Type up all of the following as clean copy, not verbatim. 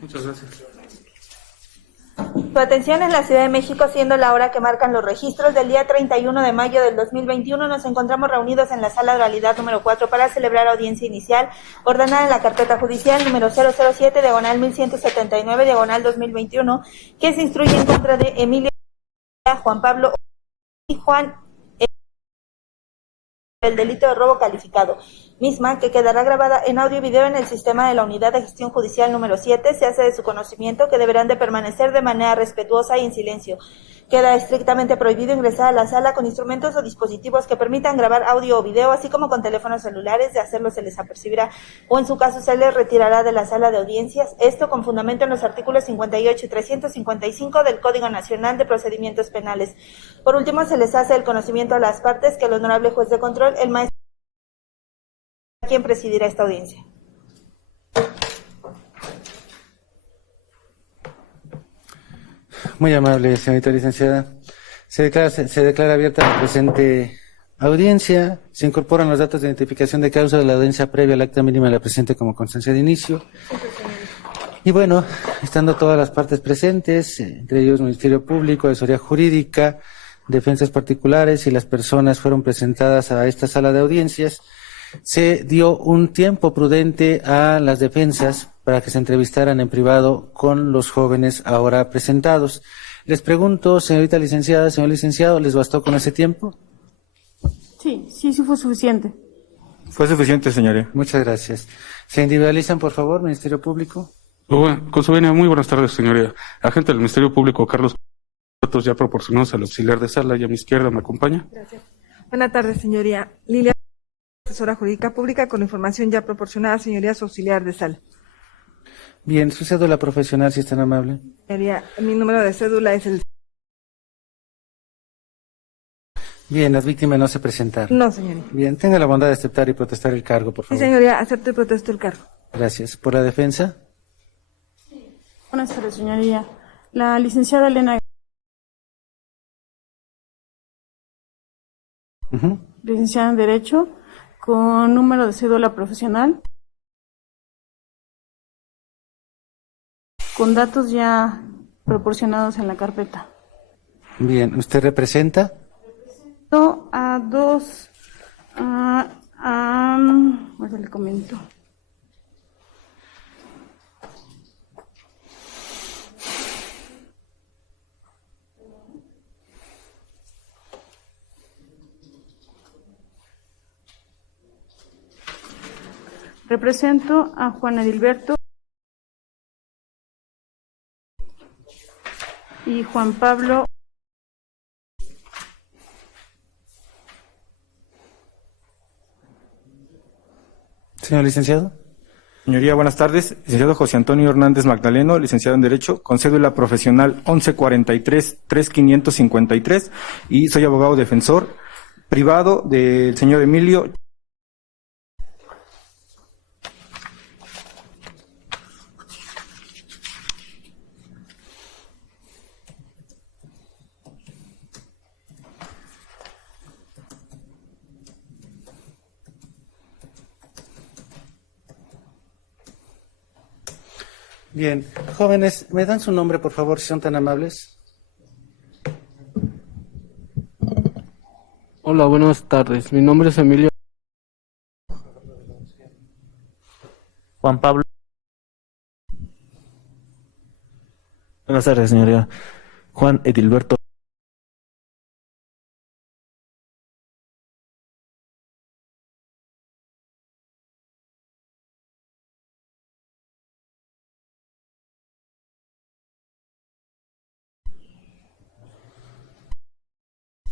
Muchas gracias. Su atención en la Ciudad de México, siendo la hora que marcan los registros del día 31 de mayo del 2021, nos encontramos reunidos en la sala de oralidad número 4 para celebrar audiencia inicial ordenada en la carpeta judicial número 007, diagonal 1179, diagonal 2021, que se instruye en contra de Emilio, Juan Pablo y Juan el delito de robo calificado, misma que quedará grabada en audio y video en el sistema de la Unidad de Gestión Judicial número 7, se hace de su conocimiento que deberán de permanecer de manera respetuosa y en silencio. Queda estrictamente prohibido ingresar a la sala con instrumentos o dispositivos que permitan grabar audio o video, así como con teléfonos celulares. De hacerlo se les apercibirá o en su caso se les retirará de la sala de audiencias, esto con fundamento en los artículos 58 y 355 del Código Nacional de Procedimientos Penales. Por último, se les hace el conocimiento a las partes que el honorable juez de control, el maestro, quien presidirá esta audiencia. Muy amable, señorita licenciada. Se declara abierta la presente audiencia. Se incorporan los datos de identificación de causa de la audiencia previa al acta mínima de la presente como constancia de inicio. Y bueno, estando todas las partes presentes, entre ellos Ministerio Público, Asesoría Jurídica, defensas particulares y las personas fueron presentadas a esta sala de audiencias, se dio un tiempo prudente a las defensas para que se entrevistaran en privado con los jóvenes ahora presentados. Les pregunto, señorita licenciada, señor licenciado, ¿les bastó con ese tiempo? Sí fue suficiente. Fue suficiente, señoría. Muchas gracias. ¿Se individualizan, por favor, Ministerio Público? Con su venia, muy buenas tardes, señoría. Agente del Ministerio Público, Carlos, datos ya proporcionados al auxiliar de sala y a mi izquierda, ¿me acompaña? Gracias. Buenas tardes, señoría. Lilia, asesora jurídica pública, con información ya proporcionada, señoría, su auxiliar de sala. Bien, su cédula profesional, si es tan amable. Señoría, mi número de cédula es el... Bien, las víctimas no se presentaron. No, señoría. Bien, tenga la bondad de aceptar y protestar el cargo, por Sí, favor. señoría, acepto y protesto el cargo. Gracias. ¿Por la defensa? Buenas tardes, señoría. La licenciada Elena, licenciada en Derecho, con número de cédula profesional, con datos ya proporcionados en la carpeta. Bien, ¿usted representa? A dos, ahora le comento. Represento a Juan Edilberto y Juan Pablo. Señor licenciado. Señoría, buenas tardes. Licenciado José Antonio Hernández Magdaleno, licenciado en Derecho, con cédula profesional 1143-3553 y soy abogado defensor privado del señor Emilio. Bien, jóvenes, ¿me dan su nombre, por favor, si son tan amables? Hola, buenas tardes. Mi nombre es Emilio. Juan Pablo. Buenas tardes, señoría. Juan Edilberto.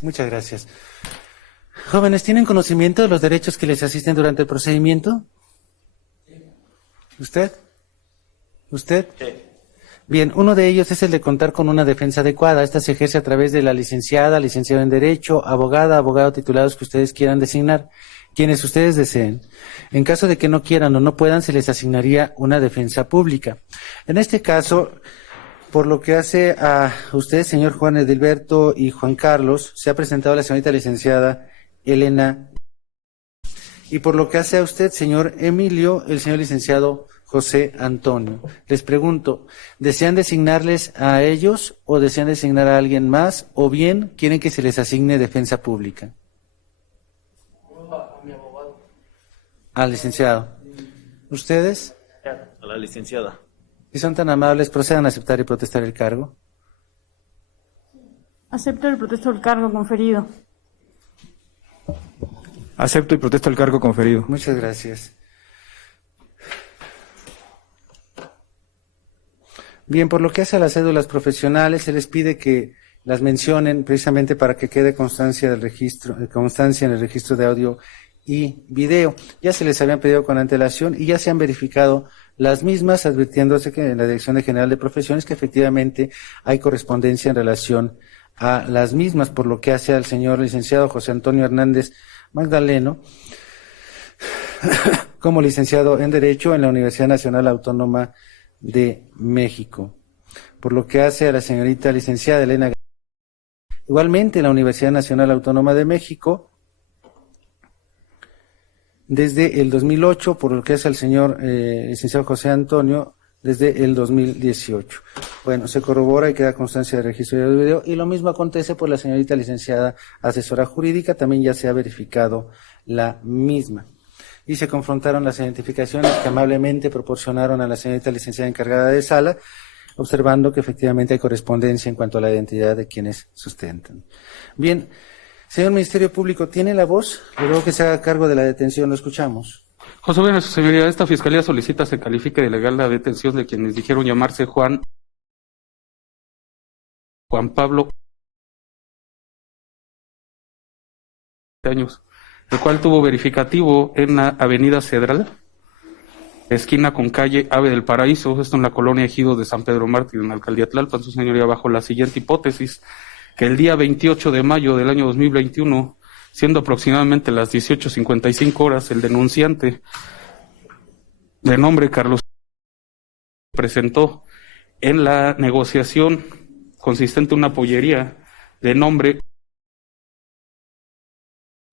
Muchas gracias. Jóvenes, ¿tienen conocimiento de los derechos que les asisten durante el procedimiento? ¿Usted? ¿Usted? Sí. Bien, uno de ellos es el de contar con una defensa adecuada. Esta se ejerce a través de la licenciada, licenciado en Derecho, abogada, abogado titulados que ustedes quieran designar, quienes ustedes deseen. En caso de que no quieran o no puedan, se les asignaría una defensa pública. En este caso, por lo que hace a usted, señor Juan Edilberto y Juan Carlos, se ha presentado la señorita licenciada Elena. Y por lo que hace a usted, señor Emilio, el señor licenciado José Antonio. Les pregunto, ¿desean designarles a ellos o desean designar a alguien más o bien quieren que se les asigne defensa pública? Al licenciado. ¿Ustedes? A la licenciada. Si son tan amables, procedan a aceptar y protestar el cargo. Acepto el protesto del cargo conferido. Acepto y protesto el cargo conferido. Muchas gracias. Bien, por lo que hace a las cédulas profesionales, se les pide que las mencionen precisamente para que quede constancia del registro, constancia en el registro de audio y video. Ya se les habían pedido con antelación y ya se han verificado las mismas, advirtiéndose que en la Dirección General de Profesiones que efectivamente hay correspondencia en relación a las mismas, por lo que hace al señor licenciado José Antonio Hernández Magdaleno, como licenciado en Derecho en la Universidad Nacional Autónoma de México. Por lo que hace a la señorita licenciada Elena, igualmente en la Universidad Nacional Autónoma de México, desde el 2008, por lo que hace al señor licenciado José Antonio, desde el 2018. Bueno, se corrobora y queda constancia de registro de video, y lo mismo acontece por la señorita licenciada asesora jurídica, también ya se ha verificado la misma. Y se confrontaron las identificaciones que amablemente proporcionaron a la señorita licenciada encargada de sala, observando que efectivamente hay correspondencia en cuanto a la identidad de quienes sustentan. Bien, señor Ministerio Público, ¿tiene la voz? Le ruego que se haga cargo de la detención, lo escuchamos. José Buenas, su señoría, esta fiscalía solicita se califique de legal la detención de quienes dijeron llamarse Juan Pablo años, el cual tuvo verificativo en la avenida Cedral, esquina con calle Ave del Paraíso, esto en la colonia Ejidos de San Pedro Mártir, en la alcaldía Tlalpan, su señoría, bajo la siguiente hipótesis, que el día 28 de mayo del año 2021, siendo aproximadamente las 18:55 horas, el denunciante, de nombre Carlos, presentó en la negociación consistente en una pollería de nombre,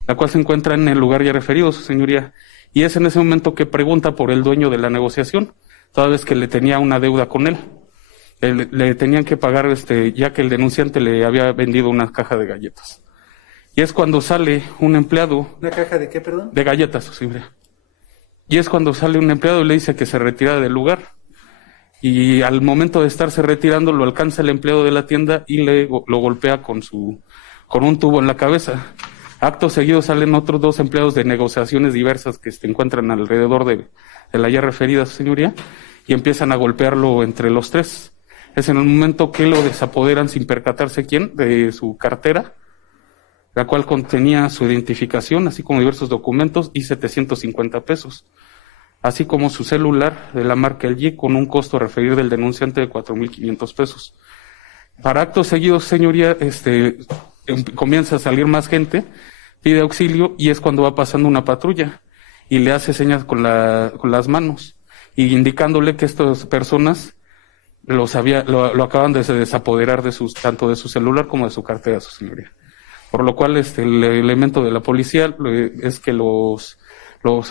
la cual se encuentra en el lugar ya referido, su señoría, y es en ese momento que pregunta por el dueño de la negociación, toda vez que le tenía una deuda con él. Le tenían que pagar, ya que el denunciante le había vendido una caja de galletas. Y es cuando sale un empleado. ¿Una caja de qué, perdón? De galletas, su señoría. Y es cuando sale un empleado y le dice que se retira del lugar. Y al momento de estarse retirando, lo alcanza el empleado de la tienda y lo golpea con un tubo en la cabeza. Acto seguido salen otros dos empleados de negociaciones diversas que se encuentran alrededor de la ya referida, su señoría, y empiezan a golpearlo entre los tres. Es en el momento que lo desapoderan sin percatarse quién, de su cartera, la cual contenía su identificación, así como diversos documentos y 750 pesos, así como su celular de la marca LG con un costo a referir del denunciante de 4,500 pesos. Para acto seguido, señoría, comienza a salir más gente, pide auxilio y es cuando va pasando una patrulla y le hace señas con las manos y indicándole que estas personas lo acaban de desapoderar tanto de su celular como de su cartera, su señoría. Por lo cual el elemento de la policía es que los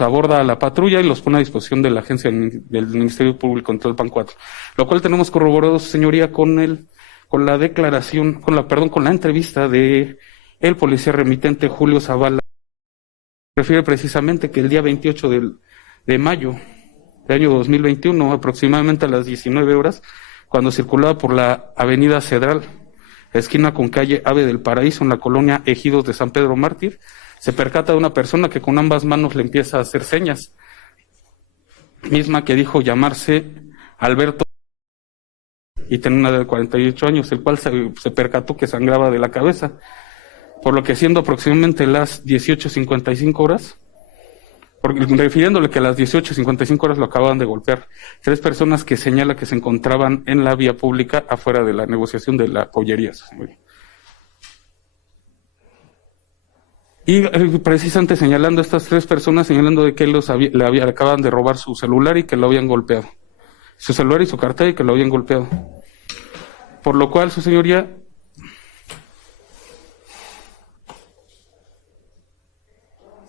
aborda a la patrulla y los pone a disposición de la agencia del Ministerio Público en Tlalpan 4. Lo cual tenemos corroborado, su señoría, con la entrevista de el policía remitente Julio Zavala. Refiere precisamente que el día 28 de mayo del año 2021, aproximadamente a las 19 horas, cuando circulaba por la avenida Cedral, esquina con calle Ave del Paraíso, en la colonia Ejidos de San Pedro Mártir, se percata de una persona que con ambas manos le empieza a hacer señas, misma que dijo llamarse Alberto y tener una edad de 48 años, el cual se percató que sangraba de la cabeza, por lo que siendo aproximadamente las 18:55 horas, refiriéndole que a las 18:55 horas lo acababan de golpear. 3 personas que señala que se encontraban en la vía pública afuera de la negociación de la pollería. Y precisamente señalando a estas 3 personas, señalando de que le acaban de robar su celular y que lo habían golpeado. Su celular y su cartera y que lo habían golpeado. Por lo cual, su señoría,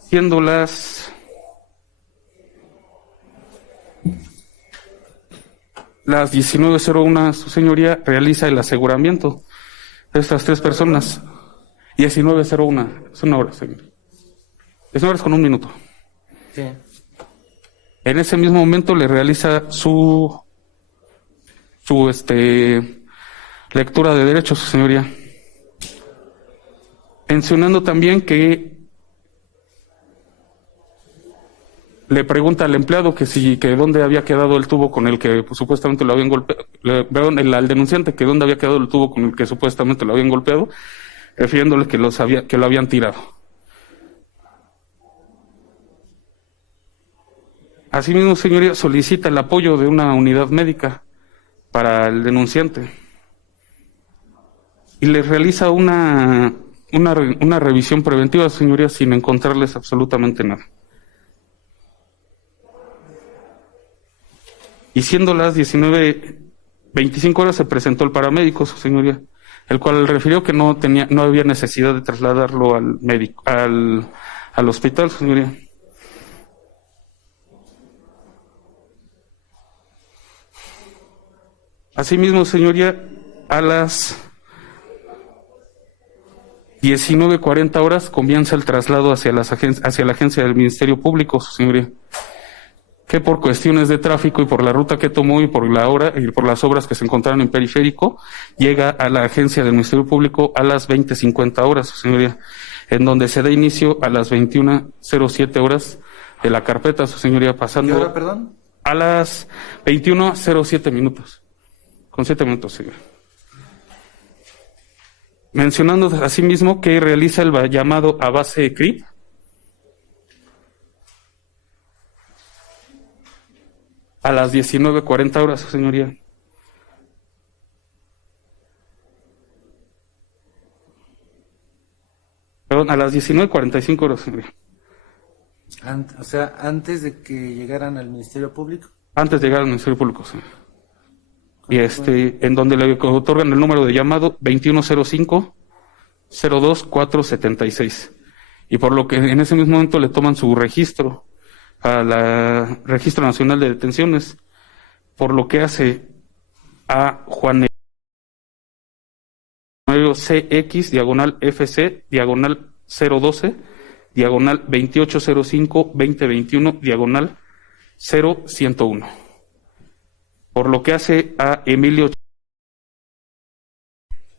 siendo las las 19:01, su señoría realiza el aseguramiento de estas 3 personas. 19:01, es una hora, señor. 19 horas con 1 minuto. Sí. En ese mismo momento le realiza su lectura de derechos, su señoría. Mencionando también que le pregunta al empleado que dónde había quedado el tubo con el que pues, supuestamente lo habían golpeado, al denunciante que dónde había quedado el tubo con el que supuestamente lo habían golpeado, refiriéndole que lo habían tirado. Asimismo, señoría, solicita el apoyo de una unidad médica para el denunciante y le realiza una revisión preventiva, señoría, sin encontrarles absolutamente nada. Y siendo las 19:25 horas se presentó el paramédico, su señoría, el cual refirió que no había necesidad de trasladarlo al médico, al hospital, su señoría. Asimismo, señoría, a las 19:40 horas comienza el traslado hacia la agencia del Ministerio Público, su señoría, que por cuestiones de tráfico y por la ruta que tomó y por la hora y por las obras que se encontraron en Periférico, llega a la agencia del Ministerio Público a las 20:50 horas, su señoría, en donde se da inicio a las 21:07 horas de la carpeta, su señoría, pasando ¿Qué hora, perdón? a las 21:07 minutos. Con 7 minutos, señor. Mencionando asimismo que realiza el llamado a base CRIP a las 19:40 horas, señoría. Perdón, a las 19:45 horas, señoría. O sea, antes de que llegaran al Ministerio Público. Antes de llegar al Ministerio Público, señor. Y en donde le otorgan el número de llamado 2105-02476. Y por lo que en ese mismo momento le toman su registro a la Registro Nacional de Detenciones, por lo que hace a Juan CX, diagonal FC, diagonal 012, diagonal 2805-2021, diagonal 0101. Por lo que hace a Emilio,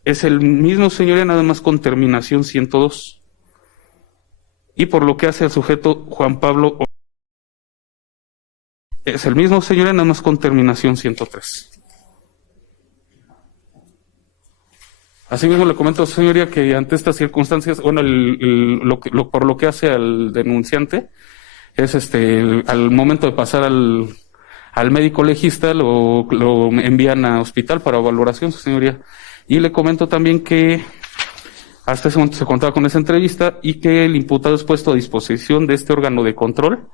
es el mismo señoría, nada más con terminación 102. Y por lo que hace al sujeto Juan Pablo, es el mismo señoría, nada más con terminación 103. Asimismo le comento a su señoría que ante estas circunstancias, bueno, por lo que hace al denunciante, es al momento de pasar al médico legista lo envían a hospital para valoración, su señoría. Y le comento también que hasta ese momento se contaba con esa entrevista y que el imputado es puesto a disposición de este órgano de control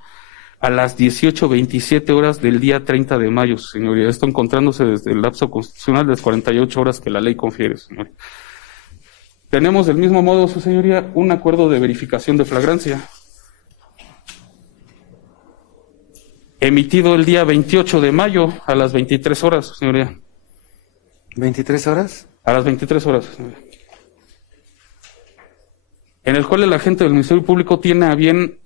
a las 18:27 horas del día 30 de mayo, su señoría. Esto encontrándose desde el lapso constitucional de las 48 horas que la ley confiere, su señoría. Tenemos del mismo modo, su señoría, un acuerdo de verificación de flagrancia, emitido el día 28 de mayo a las 23 horas, señoría. ¿23 horas? A las 23 horas, señoría. En el cual el agente del Ministerio Público tiene a bien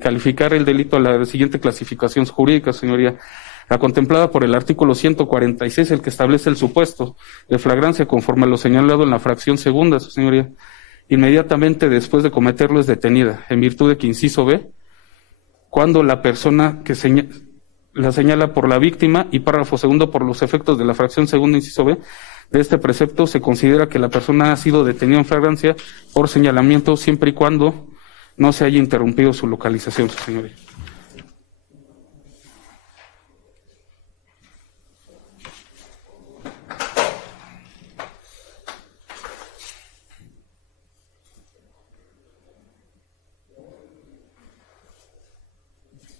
calificar el delito a la siguiente clasificación jurídica, señoría. La contemplada por el artículo 146, el que establece el supuesto de flagrancia conforme a lo señalado en la fracción segunda, su señoría. Inmediatamente después de cometerlo es detenida, en virtud de que inciso B, cuando la persona que la señala por la víctima, y párrafo segundo por los efectos de la fracción segunda, inciso B, de este precepto se considera que la persona ha sido detenida en flagrancia por señalamiento siempre y cuando no se haya interrumpido su localización, su señoría.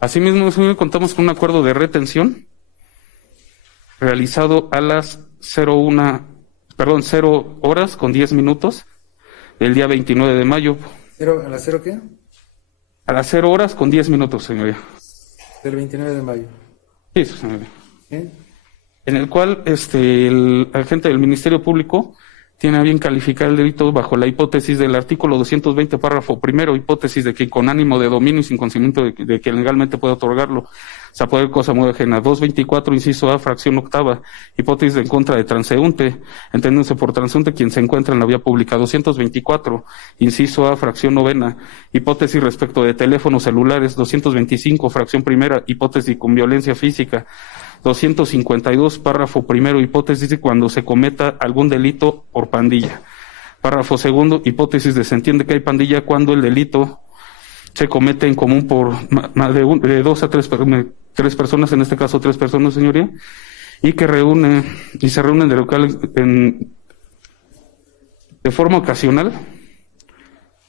Asimismo, señor, contamos con un acuerdo de retención realizado a las 0 horas con 10 minutos del día 29 de mayo. ¿A las 0 qué? A las 0 horas con 10 minutos, señoría. Del 29 de mayo. Sí, señoría. ¿Sí? en el cual el agente del Ministerio Público tiene a bien calificar el delito bajo la hipótesis del artículo 220, párrafo primero, hipótesis de que con ánimo de dominio y sin conocimiento de que legalmente pueda otorgarlo, o sea, poder cosa muy ajena. 224, inciso A, fracción octava, hipótesis en contra de transeúnte, entendiéndose por transeúnte quien se encuentra en la vía pública. 224, inciso A, fracción novena, hipótesis respecto de teléfonos celulares. 225, fracción primera, hipótesis con violencia física. 252, párrafo primero, hipótesis de cuando se cometa algún delito por pandilla. Párrafo segundo, hipótesis de se entiende que hay pandilla cuando el delito se comete en común por más de 2 a 3 personas, en este caso 3 personas, señoría, y se reúnen de local de forma ocasional,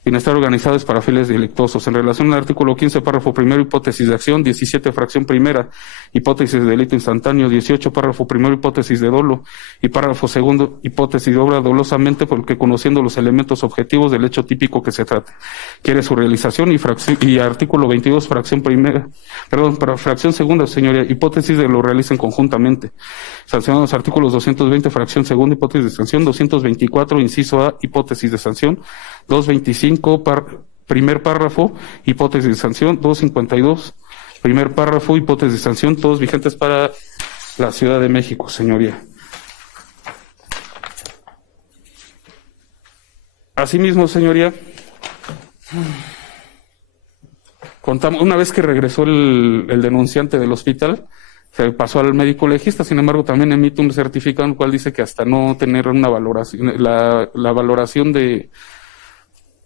sin estar organizados para fines delictuosos. En relación al artículo 15, párrafo primero, hipótesis de acción. 17, fracción primera, hipótesis de delito instantáneo. 18, párrafo primero, hipótesis de dolo. Y párrafo segundo, hipótesis de obra dolosamente, porque conociendo los elementos objetivos del hecho típico que se trate, quiere su realización. Y artículo 22, fracción segunda, señoría, hipótesis de lo realicen conjuntamente. Sancionados artículos 220, fracción segunda, hipótesis de sanción. 224, inciso A, hipótesis de sanción. 225, primer párrafo, hipótesis de sanción. 252, primer párrafo, hipótesis de sanción, todos vigentes para la Ciudad de México, señoría. Asimismo, señoría, contamos, una vez que regresó el denunciante del hospital, se pasó al médico legista. Sin embargo, también emite un certificado en el cual dice que hasta no tener una valoración, la valoración de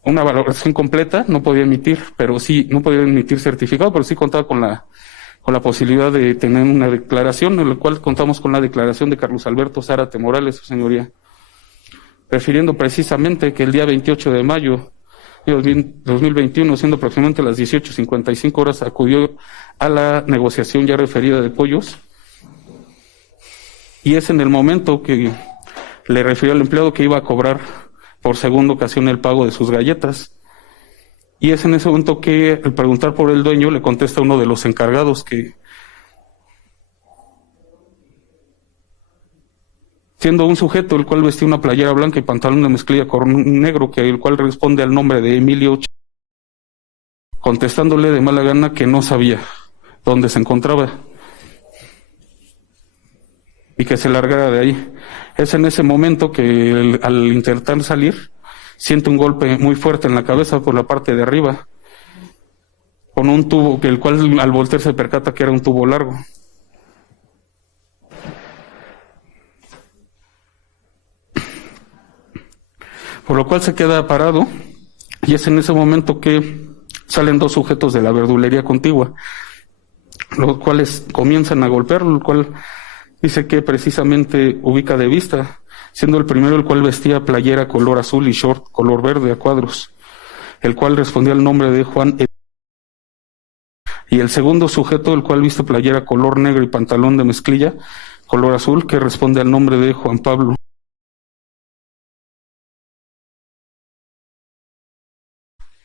una valoración completa no podía emitir, pero sí, no podía emitir certificado, pero sí contaba con la posibilidad de tener una declaración, en la cual contamos con la declaración de Carlos Alberto Zárate Morales, su señoría, refiriendo precisamente que el día 28 de mayo de 2021, siendo aproximadamente las 18:55 horas, acudió a la negociación ya referida de pollos, y es en el momento que le refirió al empleado que iba a cobrar por segunda ocasión el pago de sus galletas. Y es en ese momento que, al preguntar por el dueño, le contesta uno de los encargados que, siendo un sujeto el cual vestía una playera blanca y pantalón de mezclilla color negro, que el cual responde al nombre de Emilio, contestándole de mala gana que no sabía dónde se encontraba y que se largara de ahí. Es en ese momento que al intentar salir, siente un golpe muy fuerte en la cabeza por la parte de arriba, con un tubo, que el cual al voltear se percata que era un tubo largo. Por lo cual se queda parado, y es en ese momento que salen 2 sujetos de la verdulería contigua, los cuales comienzan a golpearlo, el cual dice que precisamente ubica de vista, siendo el primero el cual vestía playera color azul y short color verde a cuadros, el cual respondía al nombre de Juan. Y el segundo sujeto, el cual viste playera color negro y pantalón de mezclilla color azul, que responde al nombre de Juan Pablo.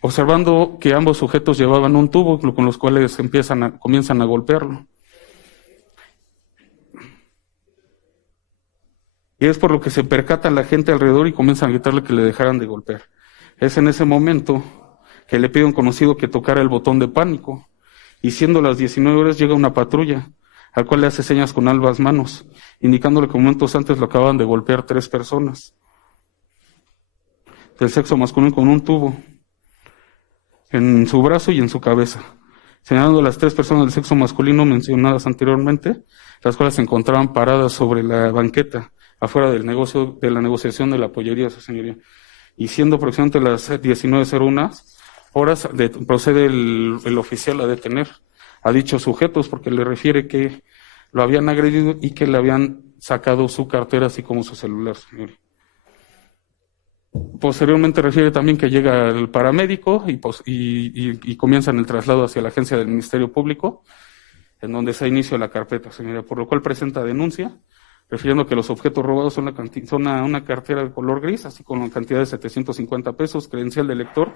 Observando que ambos sujetos llevaban un tubo con los cuales comienzan a golpearlo. Y es por lo que se percata la gente alrededor y comienzan a gritarle que le dejaran de golpear. Es en ese momento que le pide a un conocido que tocara el botón de pánico. Y siendo las 19 horas llega una patrulla, al cual le hace señas con ambas manos, indicándole que momentos antes lo acaban de golpear 3 personas del sexo masculino con un tubo en su brazo y en su cabeza, señalando a las 3 personas del sexo masculino mencionadas anteriormente, las cuales se encontraban paradas sobre la banqueta afuera del negocio, de la negociación de la pollería, su señoría. Y siendo aproximadamente las 19:01 horas, procede el oficial a detener a dichos sujetos, porque le refiere que lo habían agredido y que le habían sacado su cartera, así como su celular, señoría. Posteriormente refiere también que llega el paramédico y comienzan el traslado hacia la agencia del Ministerio Público, en donde se inicia la carpeta, señoría, por lo cual presenta denuncia, refiriendo que los objetos robados son una cartera de color gris, así con la cantidad de 750 pesos, credencial de lector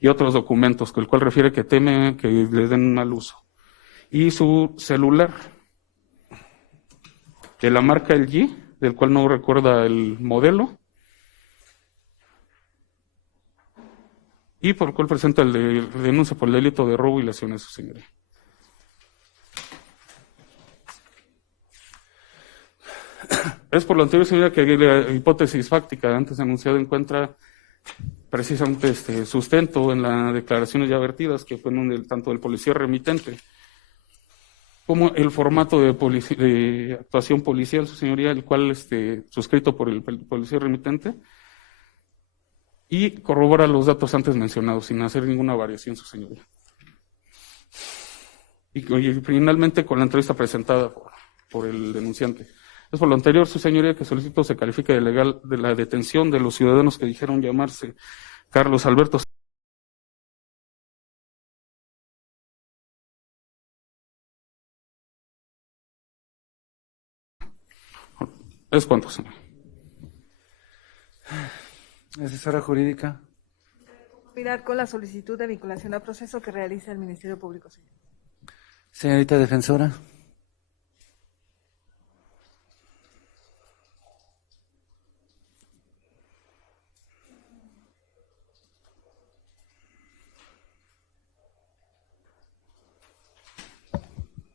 y otros documentos, con el cual refiere que teme que le den un mal uso. Y su celular, de la marca LG, del cual no recuerda el modelo, y por el cual presenta denuncia por el delito de robo y lesiones, su señoría. Es por lo anterior, señoría, que la hipótesis fáctica antes anunciada encuentra precisamente sustento en las declaraciones ya vertidas, que fue tanto del policía remitente como el formato de actuación policial, su señoría, el cual suscrito por el policía remitente, y corrobora los datos antes mencionados, sin hacer ninguna variación, su señoría. Y finalmente con la entrevista presentada por el denunciante. Es por lo anterior, su señoría, que solicito se califique de legal de la detención de los ciudadanos que dijeron llamarse Carlos Alberto. Es cuanto, señor. Asesora jurídica. Mirar con la solicitud de vinculación al proceso que realiza el Ministerio Público, señor. Señorita defensora.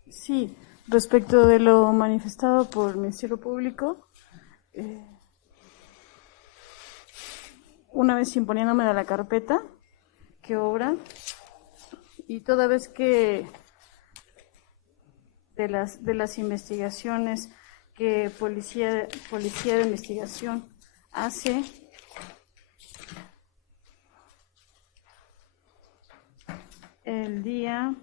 Sí, respecto de lo manifestado por el Ministerio Público, una vez imponiéndome de la carpeta que obra, y toda vez que de las investigaciones que policía de investigación hace, el día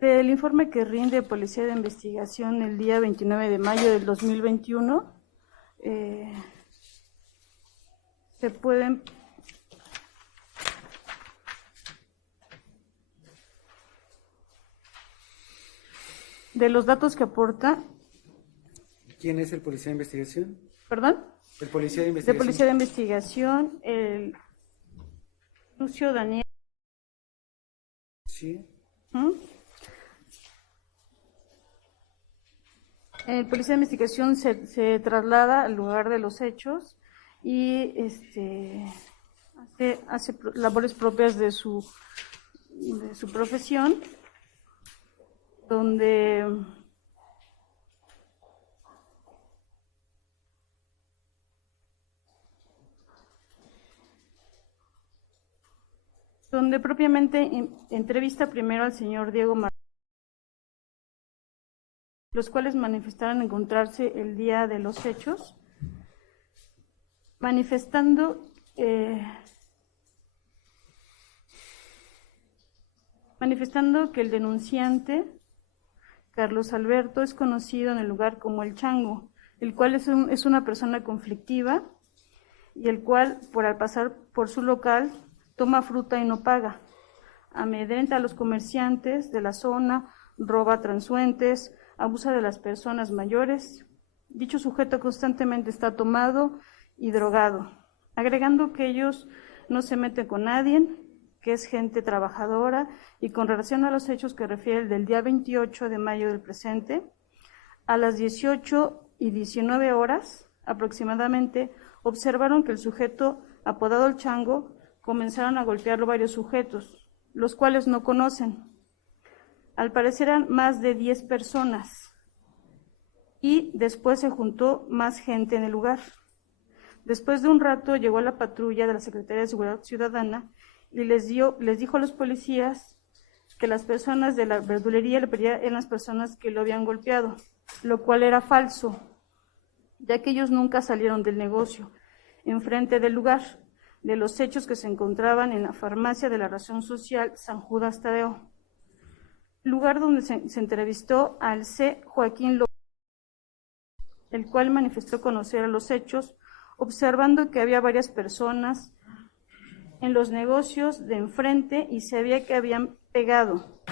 del informe que rinde Policía de Investigación el día 29 de mayo del 2021, se pueden de los datos que aporta. ¿Quién es el policía de investigación? ¿Perdón? El policía de De investigación. Policía de Investigación, el Lucio Daniel. Sí. ¿Mm? El Policía de Investigación se traslada al lugar de los hechos y hace labores propias de su profesión, donde propiamente entrevista primero al señor Diego Martínez, los cuales manifestaron encontrarse el día de los hechos, manifestando que el denunciante, Carlos Alberto, es conocido en el lugar como el Chango, el cual es una persona conflictiva y el cual, al pasar por su local, toma fruta y no paga, amedrenta a los comerciantes de la zona, roba a transeúntes, abusa de las personas mayores. Dicho sujeto constantemente está tomado y drogado, agregando que ellos no se meten con nadie, que es gente trabajadora, y con relación a los hechos que refiere el del día 28 de mayo del presente, a las 18:19 horas aproximadamente, observaron que el sujeto apodado el Chango comenzaron a golpearlo varios sujetos, los cuales no conocen. Al parecer eran más de 10 personas y después se juntó más gente en el lugar. Después de un rato llegó la patrulla de la Secretaría de Seguridad Ciudadana y les dijo a los policías que las personas de la verdulería eran las personas que lo habían golpeado, lo cual era falso, ya que ellos nunca salieron del negocio, enfrente del lugar de los hechos que se encontraban en la farmacia de la Razón Social San Judas Tadeo, lugar donde se entrevistó al C. Joaquín López, el cual manifestó conocer a los hechos, observando que había varias personas en los negocios de enfrente y se veía que habían pegado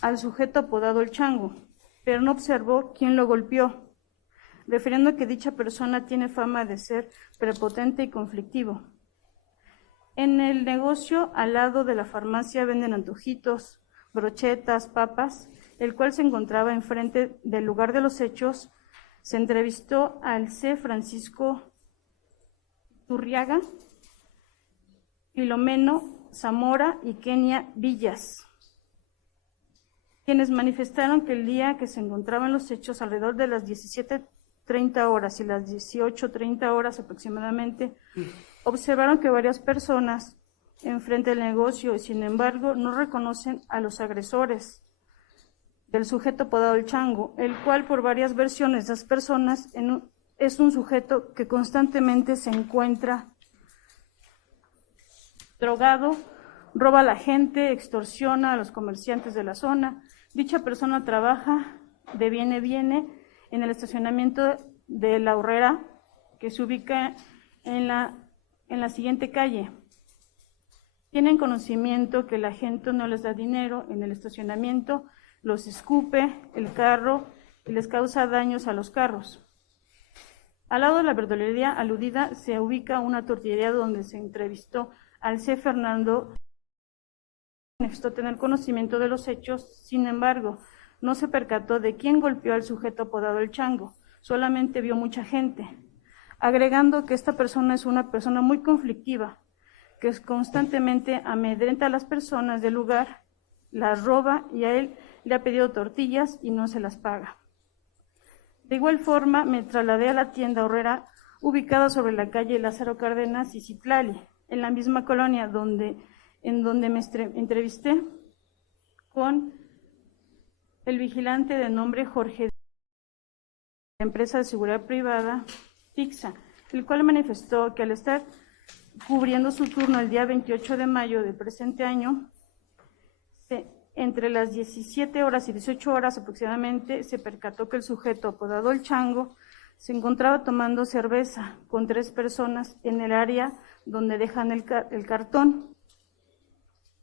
al sujeto apodado el Chango, pero no observó quién lo golpeó. refiriendo que dicha persona tiene fama de ser prepotente y conflictivo. En el negocio al lado de la farmacia venden antojitos, brochetas, papas, el cual se encontraba enfrente del lugar de los hechos. Se entrevistó al C. Francisco Turriaga, Filomeno Zamora y Kenia Villas, quienes manifestaron que el día que se encontraban los hechos, alrededor de las 17:30 horas y las 18:30 horas aproximadamente, observaron que varias personas enfrente del negocio, y sin embargo no reconocen a los agresores del sujeto apodado el Chango, el cual, por varias versiones de las personas, es un sujeto que constantemente se encuentra drogado, roba a la gente, extorsiona a los comerciantes de la zona. Dicha persona trabaja de viene en el estacionamiento de La Horrera, que se ubica en la siguiente calle. Tienen conocimiento que la gente no les da dinero en el estacionamiento, los escupe el carro y les causa daños a los carros. Al lado de la verdulería aludida se ubica una tortillería donde se entrevistó al C. Fernando. Manifestó tener conocimiento de los hechos, sin embargo, no se percató de quién golpeó al sujeto apodado el Chango, solamente vio mucha gente, agregando que esta persona es una persona muy conflictiva, que constantemente amedrenta a las personas del lugar, las roba y a él le ha pedido tortillas y no se las paga. De igual forma, me trasladé a la tienda Horrera, ubicada sobre la calle Lázaro Cárdenas y Citlali, en la misma colonia en donde me entrevisté con el vigilante de nombre Jorge, de la empresa de seguridad privada Fixa, el cual manifestó que al estar cubriendo su turno el día 28 de mayo del presente año, entre las 17 horas y 18 horas aproximadamente, se percató que el sujeto apodado el Chango se encontraba tomando cerveza con 3 personas en el área donde dejan el cartón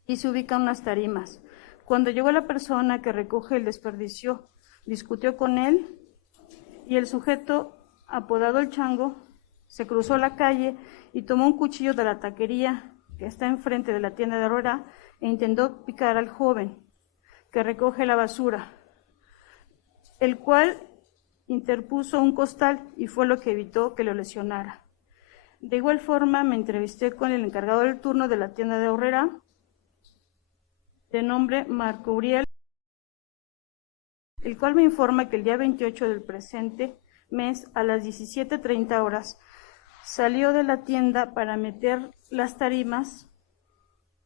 y se ubican unas tarimas. Cuando llegó la persona que recoge el desperdicio, discutió con él y el sujeto apodado el Chango se cruzó la calle y tomó un cuchillo de la taquería que está enfrente de la tienda de Horrera e intentó picar al joven que recoge la basura, el cual interpuso un costal y fue lo que evitó que lo lesionara. De igual forma, me entrevisté con el encargado del turno de la tienda de Horrera, de nombre Marco Uriel, el cual me informa que el día 28 del presente mes, a las 17:30 horas, salió de la tienda para meter las tarimas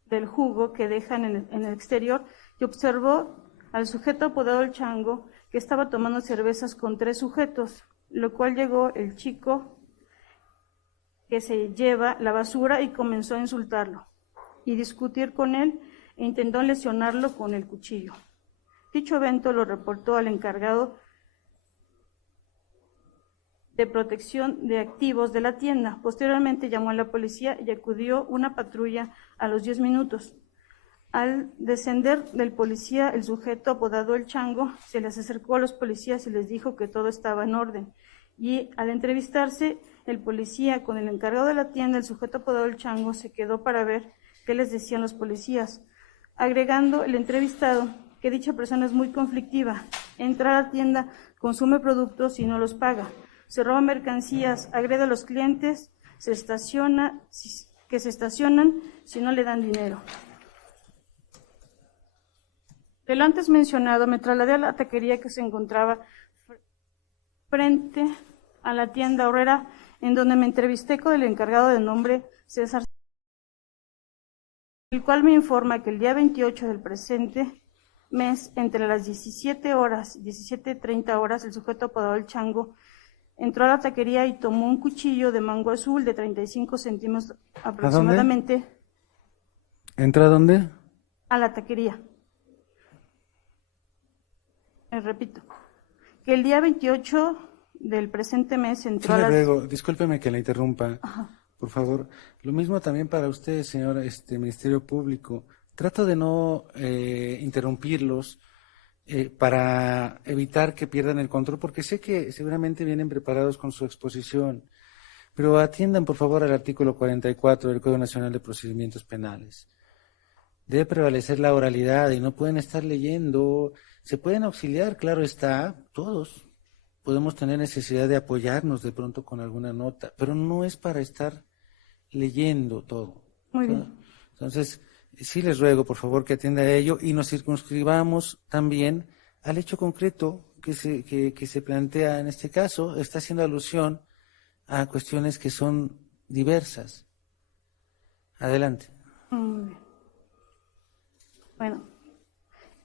del jugo que dejan en el exterior y observó al sujeto apodado el Chango que estaba tomando cervezas con 3 sujetos, lo cual llegó el chico que se lleva la basura y comenzó a insultarlo y discutir con él e intentó lesionarlo con el cuchillo. Dicho evento lo reportó al encargado de protección de activos de la tienda. Posteriormente llamó a la policía y acudió una patrulla a los 10 minutos. Al descender del policía, el sujeto apodado el Chango se les acercó a los policías y les dijo que todo estaba en orden. Y al entrevistarse el policía con el encargado de la tienda, el sujeto apodado el Chango se quedó para ver qué les decían los policías, agregando el entrevistado que dicha persona es muy conflictiva, entra a la tienda, consume productos y no los paga, se roba mercancías, agrede a los clientes, se estacionan si no le dan dinero. De lo antes mencionado, me trasladé a la taquería que se encontraba frente a la tienda Horrera, en donde me entrevisté con el encargado de nombre César, el cual me informa que el día 28 del presente mes, entre las 17 horas y 17:30 horas, el sujeto apodado el Chango entró a la taquería y tomó un cuchillo de mango azul de 35 centímetros aproximadamente. ¿Entró a dónde? A la taquería. Repito, que el día 28 del presente mes entró a las... Discúlpeme que la interrumpa. Ajá. Por favor, lo mismo también para usted, señor Ministerio Público. Trato de no interrumpirlos, para evitar que pierdan el control, porque sé que seguramente vienen preparados con su exposición, pero atiendan por favor al artículo 44 del Código Nacional de Procedimientos Penales. Debe prevalecer la oralidad y no pueden estar leyendo, se pueden auxiliar, claro está, todos podemos tener necesidad de apoyarnos de pronto con alguna nota, pero no es para estar leyendo todo. Muy bien. Entonces, sí les ruego, por favor, que atienda a ello y nos circunscribamos también al hecho concreto que se plantea en este caso. Está haciendo alusión a cuestiones que son diversas. Adelante. Bueno,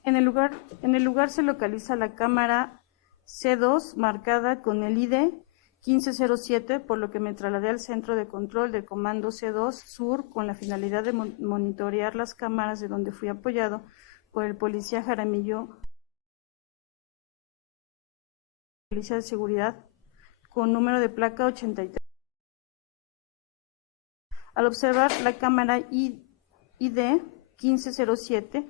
en el lugar se localiza la cámara C2 marcada con el ID 1507, por lo que me trasladé al centro de control del comando C2 Sur con la finalidad de monitorear las cámaras, de donde fui apoyado por el policía Jaramillo, policía de seguridad, con número de placa 83. Al observar la cámara ID 1507,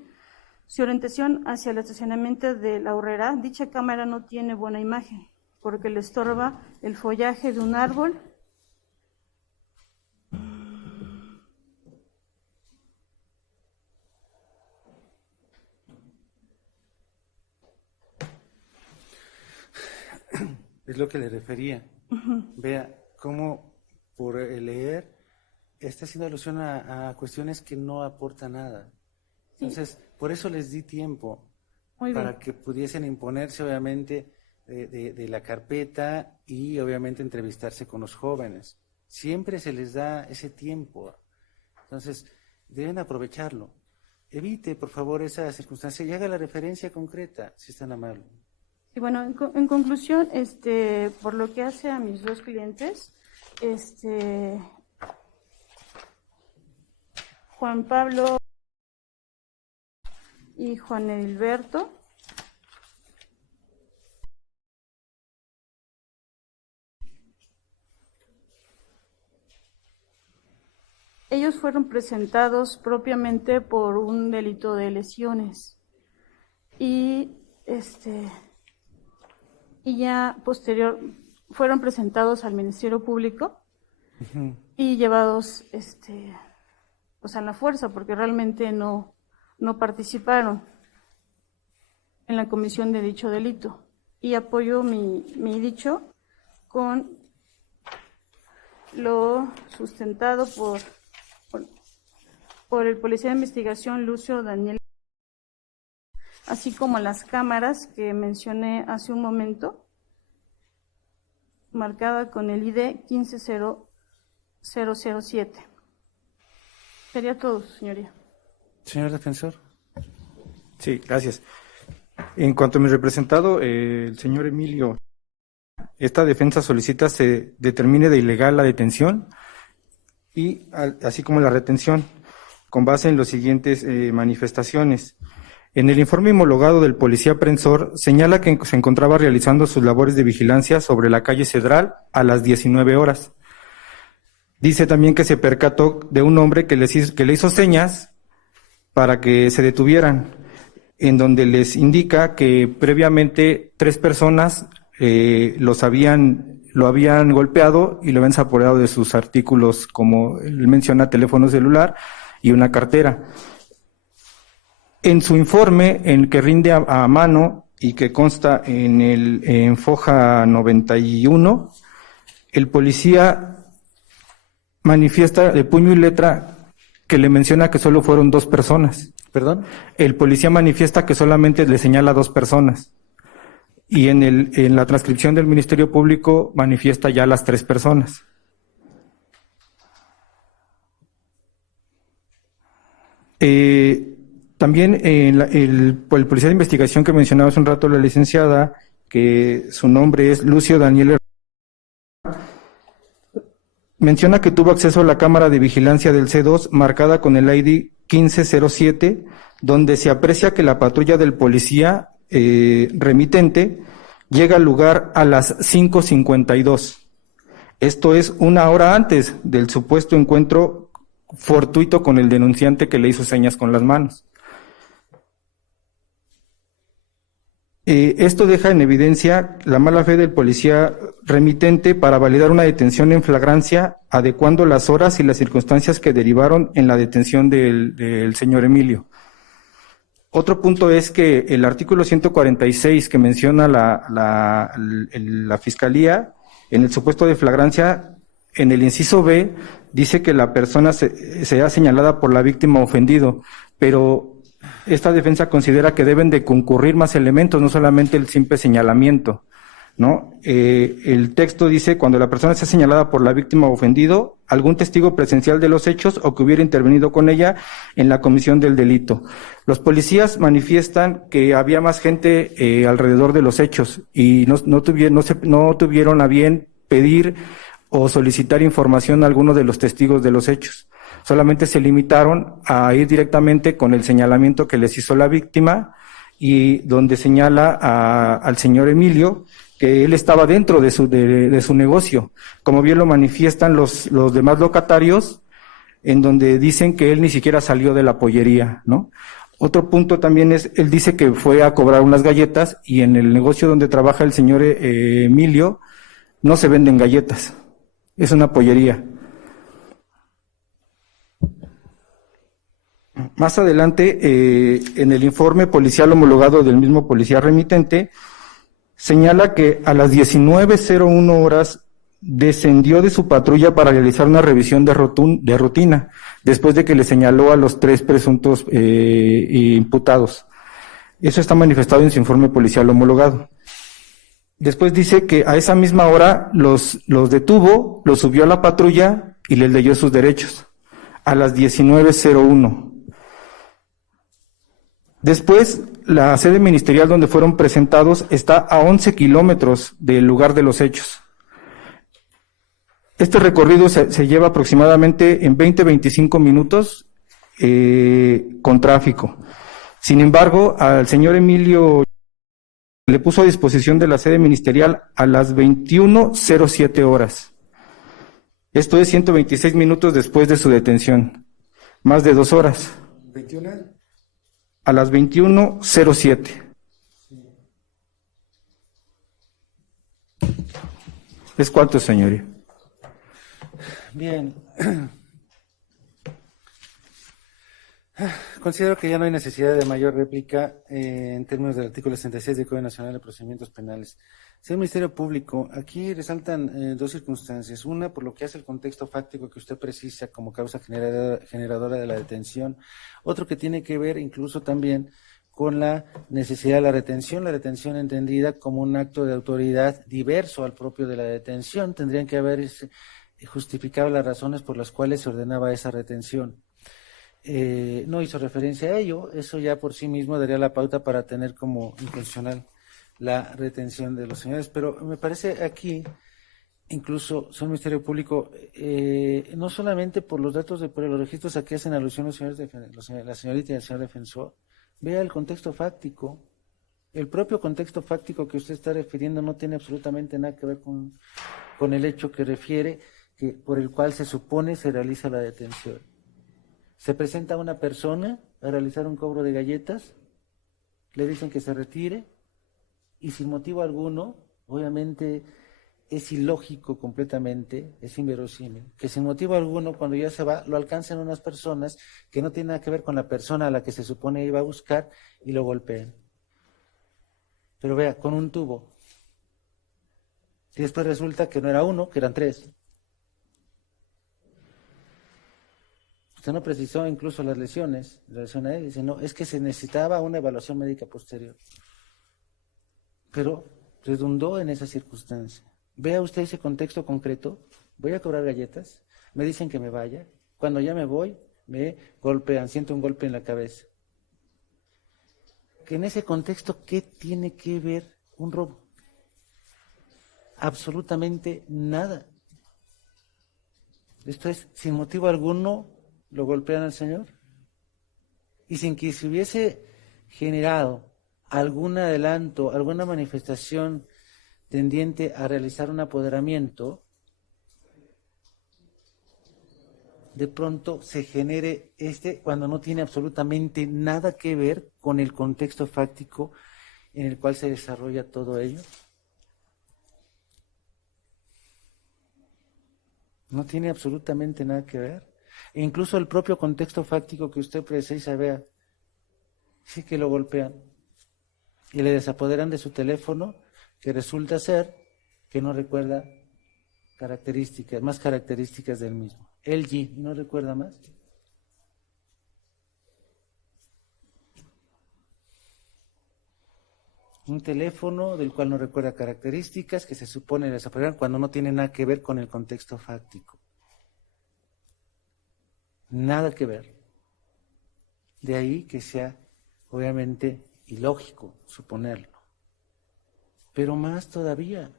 su orientación hacia el estacionamiento de La Horrera, dicha cámara no tiene buena imagen, porque le estorba el follaje de un árbol Es lo que le refería. Vea cómo por leer está haciendo alusión a cuestiones que no aportan nada. Entonces, por eso les di tiempo para que pudiesen imponerse, obviamente, de la carpeta y, obviamente, entrevistarse con los jóvenes. Siempre se les da ese tiempo. Entonces, deben aprovecharlo. Evite, por favor, esa circunstancia y haga la referencia concreta, si es tan amable. Y bueno, en conclusión, por lo que hace a mis dos clientes, Juan Pablo y Juan Edilberto, ellos fueron presentados propiamente por un delito de lesiones y ya posterior fueron presentados al Ministerio Público y llevados a la fuerza, porque realmente no participaron en la comisión de dicho delito. Y apoyo mi dicho con lo sustentado por el policía de investigación Lucio Daniel, así como las cámaras que mencioné hace un momento, marcada con el ID 150007. Sería todo, señoría. Señor defensor. Sí, gracias. En cuanto a mi representado, el señor Emilio, esta defensa solicita se determine de ilegal la detención y así como la retención, con base en las siguientes manifestaciones. En el informe homologado del policía apreensor señala que se encontraba realizando sus labores de vigilancia sobre la calle Cedral a las 19 horas. Dice también que se percató de un hombre que le hizo señas para que se detuvieran, en donde les indica que previamente 3 personas lo habían golpeado y lo habían saboreado de sus artículos, como él menciona, teléfono celular y una cartera. En su informe, en que rinde a mano y que consta en foja 91, el policía manifiesta de puño y letra que le menciona que solo fueron 2 personas. ¿Perdón? El policía manifiesta que solamente le señala 2 personas. Y en la transcripción del Ministerio Público manifiesta ya las 3 personas. También el policía de investigación que mencionaba hace un rato la licenciada, que su nombre es Lucio Daniel, menciona que tuvo acceso a la cámara de vigilancia del C2 marcada con el ID 1507, donde se aprecia que la patrulla del policía remitente llega al lugar a las 5:52. Esto es 1 hora antes del supuesto encuentro fortuito con el denunciante que le hizo señas con las manos. Esto deja en evidencia la mala fe del policía remitente para validar una detención en flagrancia, adecuando las horas y las circunstancias que derivaron en la detención del señor Emilio. Otro punto es que el artículo 146 que menciona la Fiscalía, en el supuesto de flagrancia, en el inciso B, dice que la persona sea señalada por la víctima ofendido, pero esta defensa considera que deben de concurrir más elementos, no solamente el simple señalamiento, ¿no? El texto dice, cuando la persona sea señalada por la víctima ofendido, algún testigo presencial de los hechos o que hubiera intervenido con ella en la comisión del delito. Los policías manifiestan que había más gente alrededor de los hechos y no tuvieron a bien pedir o solicitar información a algunos de los testigos de los hechos. Solamente se limitaron a ir directamente con el señalamiento que les hizo la víctima y donde señala al señor Emilio que él estaba dentro de su negocio, como bien lo manifiestan los demás locatarios, en donde dicen que él ni siquiera salió de la pollería, ¿no? Otro punto también es, él dice que fue a cobrar unas galletas y en el negocio donde trabaja el señor Emilio no se venden galletas, es una pollería. Más adelante, en el informe policial homologado del mismo policía remitente, señala que a las 19:01 horas descendió de su patrulla para realizar una revisión de rutina, después de que le señaló a los 3 presuntos imputados. Eso está manifestado en su informe policial homologado. Después dice que a esa misma hora los detuvo, los subió a la patrulla y les leyó sus derechos, a las 19:01. Después, la sede ministerial donde fueron presentados está a 11 kilómetros del lugar de los hechos. Este recorrido se lleva aproximadamente en 20-25 minutos con tráfico. Sin embargo, al señor Emilio le puso a disposición de la sede ministerial a las 21:07 horas. Esto es 126 minutos después de su detención. Más de 2 horas. ¿21? A las 21:07. ¿Es cuánto, señoría? Bien. Considero que ya no hay necesidad de mayor réplica en términos del artículo 66 del Código Nacional de Procedimientos Penales. Señor Ministerio Público, aquí resaltan 2 circunstancias. Una, por lo que hace el contexto fáctico que usted precisa como causa generadora de la detención. Otro que tiene que ver incluso también con la necesidad de la retención entendida como un acto de autoridad diverso al propio de la detención. Tendrían que haber justificado las razones por las cuales se ordenaba esa retención. No hizo referencia a ello, eso ya por sí mismo daría la pauta para tener como inconstitucional la retención de los señores, pero me parece aquí, incluso, señor Ministerio Público, no solamente por los datos por los registros a que hacen alusión los señores la señorita y el señor defensor, vea el contexto fáctico, el propio contexto fáctico que usted está refiriendo no tiene absolutamente nada que ver con el hecho que refiere, por el cual se supone se realiza la detención. Se presenta una persona a realizar un cobro de galletas, le dicen que se retire y sin motivo alguno, obviamente es ilógico completamente, es inverosímil, que sin motivo alguno cuando ya se va lo alcancen unas personas que no tienen nada que ver con la persona a la que se supone iba a buscar y lo golpeen. Pero vea, con un tubo. Y después resulta que no era uno, que eran 3. Usted no precisó incluso las lesiones, la lesión a él, dice, no, es que se necesitaba una evaluación médica posterior. Pero redundó en esa circunstancia. Vea usted ese contexto concreto, voy a cobrar galletas, me dicen que me vaya, cuando ya me voy, me golpean, siento un golpe en la cabeza. Que en ese contexto, ¿qué tiene que ver un robo? Absolutamente nada. Esto es, sin motivo alguno, lo golpean al señor. Y sin que se hubiese generado algún adelanto, alguna manifestación tendiente a realizar un apoderamiento, de pronto se genere cuando no tiene absolutamente nada que ver con el contexto fáctico en el cual se desarrolla todo ello? No tiene absolutamente nada que ver. E incluso el propio contexto fáctico que usted precisa, vea, sí que lo golpean y le desapoderan de su teléfono, que resulta ser que no recuerda más características del mismo. LG, ¿no recuerda más? Un teléfono del cual no recuerda características que se supone desaparecerán cuando no tiene nada que ver con el contexto fáctico. Nada que ver. De ahí que sea, obviamente, ilógico suponerlo. Pero más todavía,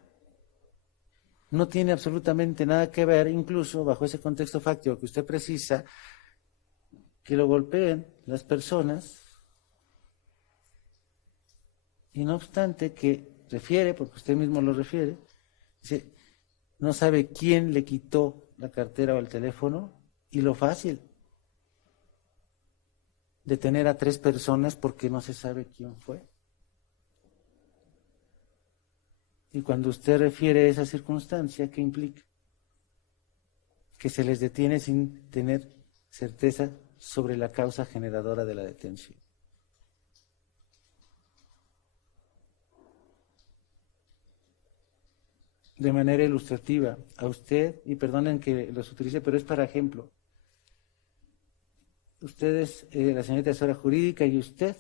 no tiene absolutamente nada que ver, incluso bajo ese contexto fáctico que usted precisa, que lo golpeen las personas, y no obstante que refiere, porque usted mismo lo refiere, dice, no sabe quién le quitó la cartera o el teléfono, y lo fácil, detener a 3 personas porque no se sabe quién fue. Y cuando usted refiere a esa circunstancia, ¿qué implica? Que se les detiene sin tener certeza sobre la causa generadora de la detención. De manera ilustrativa, a usted, y perdonen que los utilice, pero es para ejemplo, ustedes, la señorita asesora jurídica y usted,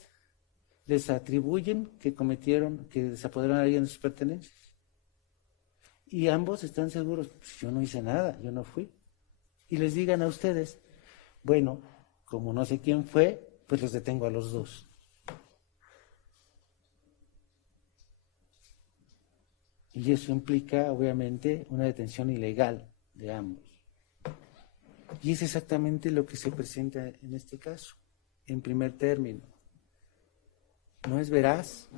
les atribuyen que desapoderaron a alguien de sus pertenencias. Y ambos están seguros, pues yo no hice nada, yo no fui. Y les digan a ustedes, bueno, como no sé quién fue, pues los detengo a los 2. Y eso implica, obviamente, una detención ilegal de ambos. Y es exactamente lo que se presenta en este caso, en primer término. ¿No es veraz?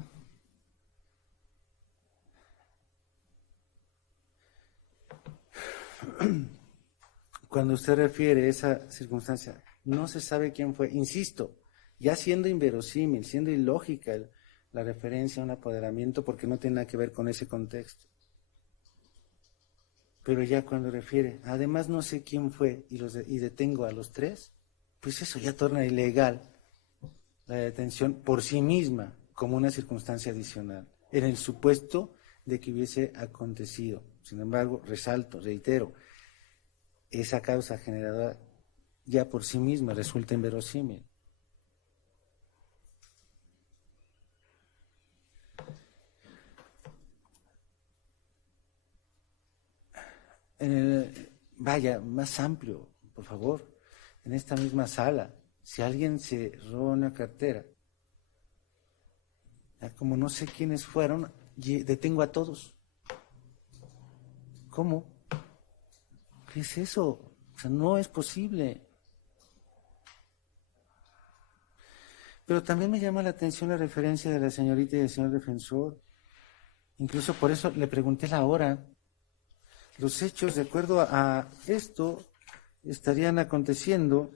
Cuando usted refiere a esa circunstancia, no se sabe quién fue, insisto, ya siendo inverosímil, siendo ilógica la referencia a un apoderamiento porque no tiene nada que ver con ese contexto. Pero ya cuando refiere, además no sé quién fue y detengo a los 3, pues eso ya torna ilegal la detención por sí misma como una circunstancia adicional, en el supuesto de que hubiese acontecido. Sin embargo, reitero, esa causa generadora ya por sí misma resulta inverosímil. Vaya, más amplio, por favor, en esta misma sala, si alguien se roba una cartera, como no sé quiénes fueron, detengo a todos. ¿Cómo? ¿Qué es eso? O sea, no es posible. Pero también me llama la atención la referencia de la señorita y del señor defensor. Incluso por eso le pregunté la hora. Los hechos, de acuerdo a esto, estarían aconteciendo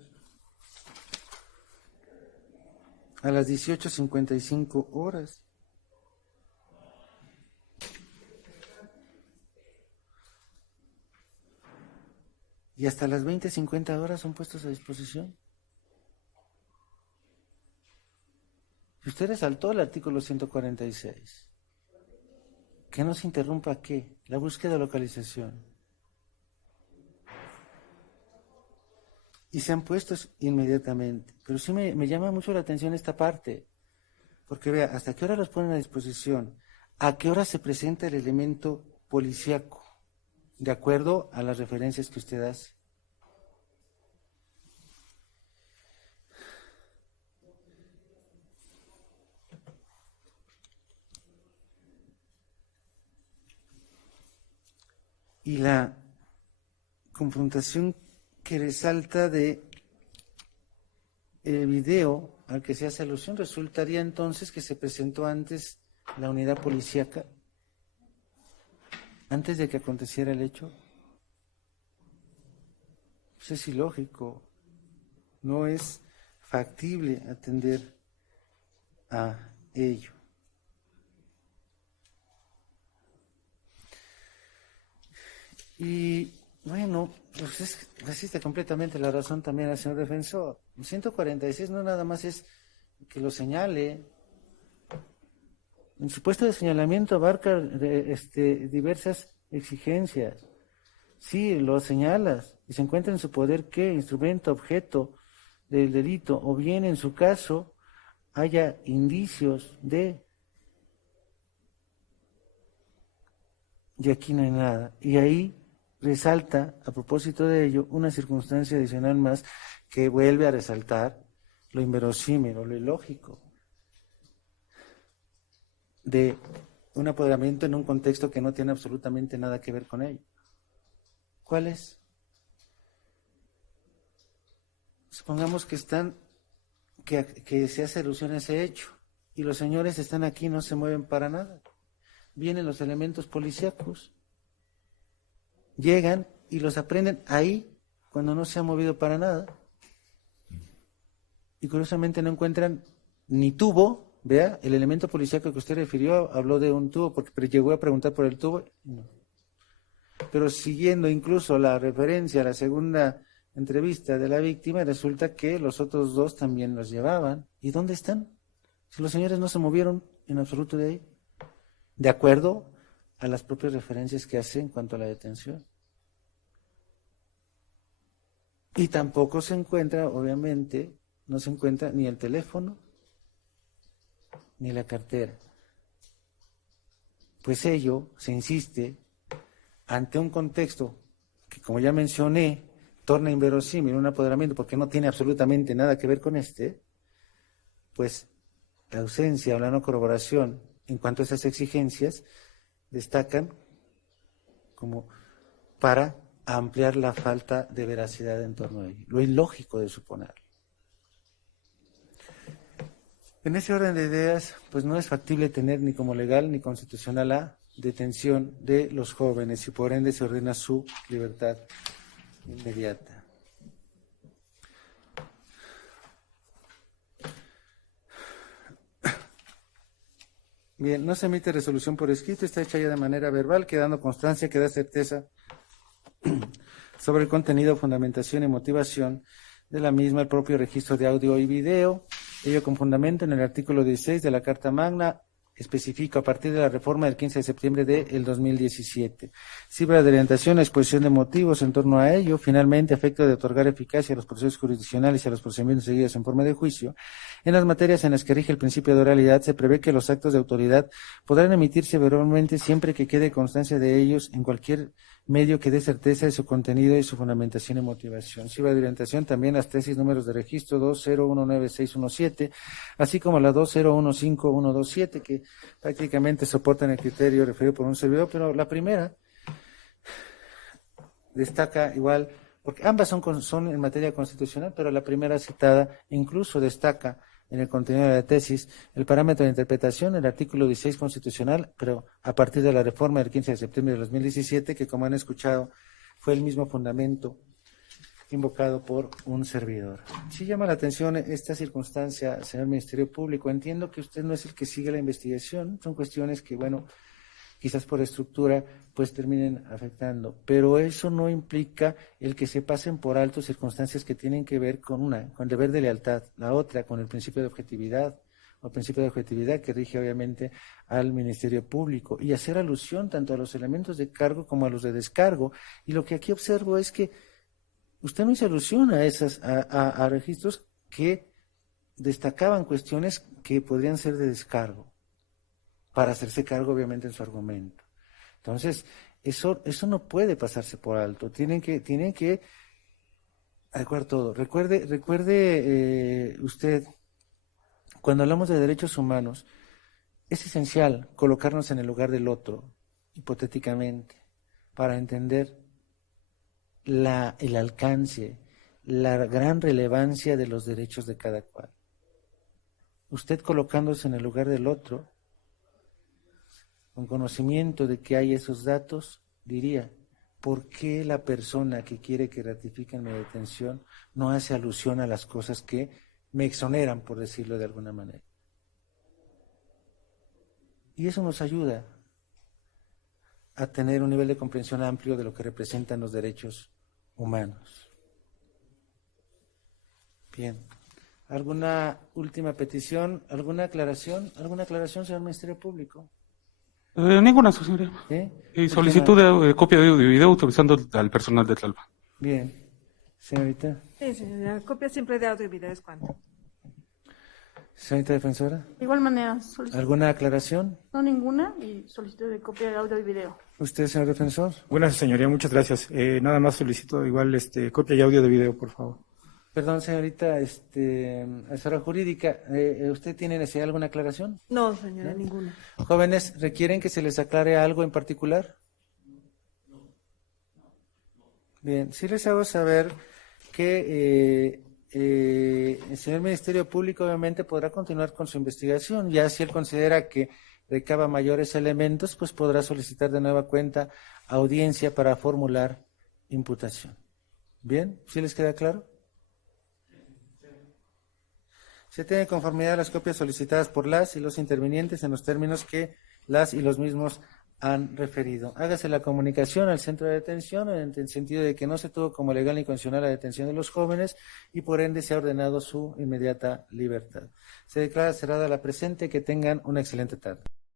a las 18:55 horas. Y hasta las 20:50 horas son puestos a disposición. Y usted resaltó el artículo 146. ¿Que no se interrumpa qué? La búsqueda de localización. Y se han puesto inmediatamente. Pero sí me llama mucho la atención esta parte. Porque vea, ¿hasta qué hora los ponen a disposición? ¿A qué hora se presenta el elemento policíaco? De acuerdo a las referencias que usted hace. Y la confrontación que resalta de el video al que se hace alusión resultaría entonces que se presentó antes la unidad policíaca, antes de que aconteciera el hecho. Pues es ilógico, no es factible atender a ello. Y bueno, pues resiste completamente la razón también al señor defensor. El 146 no nada más es que lo señale. El supuesto de señalamiento abarca diversas exigencias. Sí, lo señalas y se encuentra en su poder qué instrumento, objeto del delito, o bien en su caso haya indicios de... Y aquí no hay nada. Y ahí resalta, a propósito de ello, una circunstancia adicional más que vuelve a resaltar lo inverosímil o lo ilógico de un apoderamiento en un contexto que no tiene absolutamente nada que ver con ello. ¿Cuál es? Supongamos que que se hace alusión a ese hecho y los señores están aquí, no se mueven para nada. Vienen los elementos policíacos, llegan y los aprenden ahí cuando no se ha movido para nada. Y curiosamente no encuentran ni tubo, vea, el elemento policíaco que usted refirió habló de un tubo, pero llegó a preguntar por el tubo. No. Pero siguiendo incluso la referencia a la segunda entrevista de la víctima, resulta que los otros dos también los llevaban. ¿Y dónde están? Si los señores no se movieron en absoluto de ahí, de acuerdo a las propias referencias que hace en cuanto a la detención. Y tampoco se encuentra, obviamente, no se encuentra ni el teléfono, ni la cartera. Pues ello se insiste ante un contexto que, como ya mencioné, torna inverosímil un apoderamiento porque no tiene absolutamente nada que ver con pues la ausencia o la no corroboración en cuanto a esas exigencias destacan como para ampliar la falta de veracidad en torno a ello, lo ilógico de suponerlo. En ese orden de ideas, pues no es factible tener ni como legal ni constitucional la detención de los jóvenes y por ende se ordena su libertad inmediata. Bien, no se emite resolución por escrito, está hecha ya de manera verbal, quedando constancia que da certeza sobre el contenido, fundamentación y motivación de la misma, el propio registro de audio y video, ello con fundamento en el artículo 16 de la Carta Magna, especifica a partir de la reforma del 15 de septiembre del 2017. Sirve de orientación la exposición de motivos en torno a ello, finalmente, a efecto de otorgar eficacia a los procesos jurisdiccionales y a los procedimientos seguidos en forma de juicio. En las materias en las que rige el principio de oralidad, se prevé que los actos de autoridad podrán emitirse verbalmente siempre que quede constancia de ellos en cualquier medio que dé certeza de su contenido y su fundamentación y motivación. Sirve de orientación también las tesis números de registro 2019617, así como la 2015127, que prácticamente soportan el criterio referido por un servidor, pero la primera destaca igual, porque ambas son en materia constitucional, pero la primera citada incluso destaca en el contenido de la tesis el parámetro de interpretación, el artículo 16 constitucional, pero a partir de la reforma del 15 de septiembre de 2017, que como han escuchado fue el mismo fundamento invocado por un servidor. Sí llama la atención esta circunstancia, señor Ministerio Público. Entiendo que usted no es el que sigue la investigación, son cuestiones que, bueno, quizás por estructura, pues terminen afectando, pero eso no implica el que se pasen por alto circunstancias que tienen que ver con el deber de lealtad, la otra con el principio de objetividad, o el principio de objetividad que rige obviamente al Ministerio Público, y hacer alusión tanto a los elementos de cargo como a los de descargo. Y lo que aquí observo es que usted no hizo alusión a registros que destacaban cuestiones que podrían ser de descargo, para hacerse cargo obviamente en su argumento. Entonces, eso no puede pasarse por alto, tienen que adecuar todo. Recuerde usted, cuando hablamos de derechos humanos, es esencial colocarnos en el lugar del otro, hipotéticamente, para entender el alcance, la gran relevancia de los derechos de cada cual. Usted colocándose en el lugar del otro, con conocimiento de que hay esos datos, diría, ¿por qué la persona que quiere que ratifiquen mi detención no hace alusión a las cosas que me exoneran, por decirlo de alguna manera? Y eso nos ayuda a tener un nivel de comprensión amplio de lo que representan los derechos humanos. Bien. ¿Alguna última petición? ¿Alguna aclaración? ¿Alguna aclaración, señor Ministerio Público? Ninguna, su señoría. ¿Sí? Y solicitud de copia de audio y video autorizando al personal de Tlalpan. Bien. Señorita. Sí, señoría. Copia siempre de audio y video es cuando. Señorita defensora. De igual manera, solicitud. ¿Alguna aclaración? No ninguna y solicitud de copia de audio y video. ¿Usted, señor defensor? Buenas, señoría, muchas gracias. Nada más solicito igual copia y audio de video, por favor. Perdón, señorita, asesora jurídica, ¿usted tiene necesidad de alguna aclaración? No, señora, ninguna. Jóvenes, ¿requieren que se les aclare algo en particular? Bien, sí les hago saber que el señor Ministerio Público obviamente podrá continuar con su investigación, ya si él considera que recaba mayores elementos, pues podrá solicitar de nueva cuenta audiencia para formular imputación. Bien, ¿sí les queda claro? Se tiene conformidad a las copias solicitadas por las y los intervinientes en los términos que las y los mismos han referido. Hágase la comunicación al centro de detención en el sentido de que no se tuvo como legal ni constitucional la detención de los jóvenes y por ende se ha ordenado su inmediata libertad. Se declara cerrada la presente. Que tengan una excelente tarde.